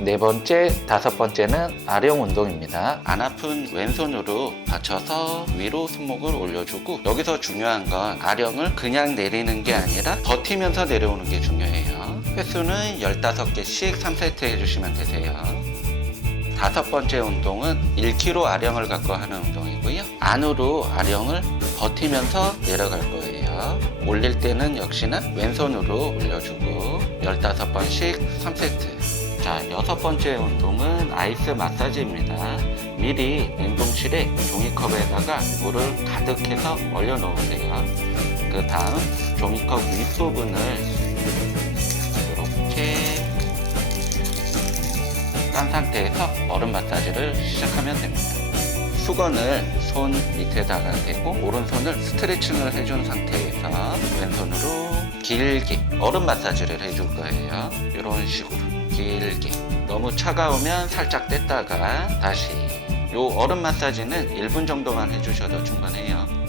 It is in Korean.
네 번째, 다섯 번째는 아령 운동입니다. 안 아픈 왼손으로 받쳐서 위로 손목을 올려주고 여기서 중요한 건 아령을 그냥 내리는 게 아니라 버티면서 내려오는 게 중요해요. 횟수는 15개씩 3세트 해주시면 되세요. 다섯 번째 운동은 1kg 아령을 갖고 하는 운동이고요. 안으로 아령을 버티면서 내려갈 거예요. 올릴 때는 역시나 왼손으로 올려주고 15번씩 3세트. 자, 여섯 번째 운동은 아이스 마사지입니다. 미리 냉동실에 종이컵에다가 물을 가득해서 얼려놓으세요. 그 다음 종이컵 윗부분을 이렇게 깐 상태에서 얼음 마사지를 시작하면 됩니다. 수건을 손 밑에다가 대고 오른손을 스트레칭을 해준 상태에서 왼손으로 길게 얼음 마사지를 해줄 거예요. 이런 식으로 길게 너무 차가우면 살짝 뗐다가 다시 요 얼음 마사지는 1분 정도만 해주셔도 충분해요.